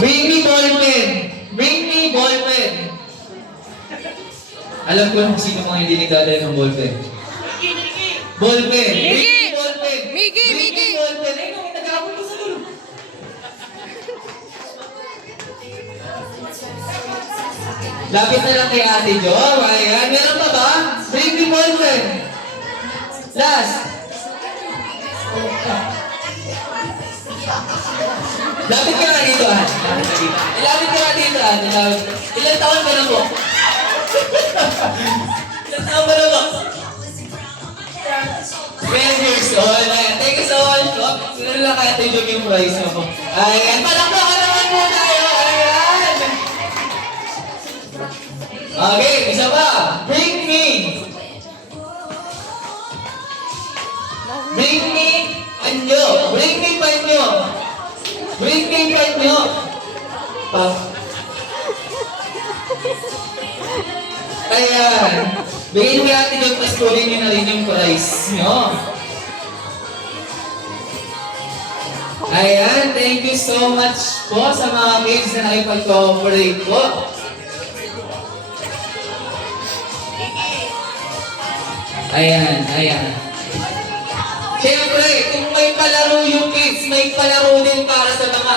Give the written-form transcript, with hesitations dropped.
Bring me ballpen. Bring me ballpen. Alam ko na kung sino mga hindi nagdadala ng ballpen. Ballpen. Bring me ballpen. Bring me ballpen. Ay, no, may nag-aabot ko sa dulo. Lapit na lang kay Ate Jo. Ayan, meron pa ba? Bring me ballpen. Last. Lapit ka na dito, Han. Ilapit ka na dito, Han. Ilan taon ka na po? Ilan taon ka na po? 12 years old. Ayan, thank you so much. Sino lang kaya tayo yung prize mo? Ayan, palakpakan naman po tayo. Ayan. Okay, isa pa. Bring me. Bring me panyo. Bring me panyo. Bring me panyo. Pa. Ayan. Bigyan mo natin yung pastuloy nyo na rin yung prize nyo. Ayan. Thank you so much po sa mga kids na nakipag-cooperate po. Ayan, ayan. Siyempre, kung may palaro yung kids, may palaro din para sa mga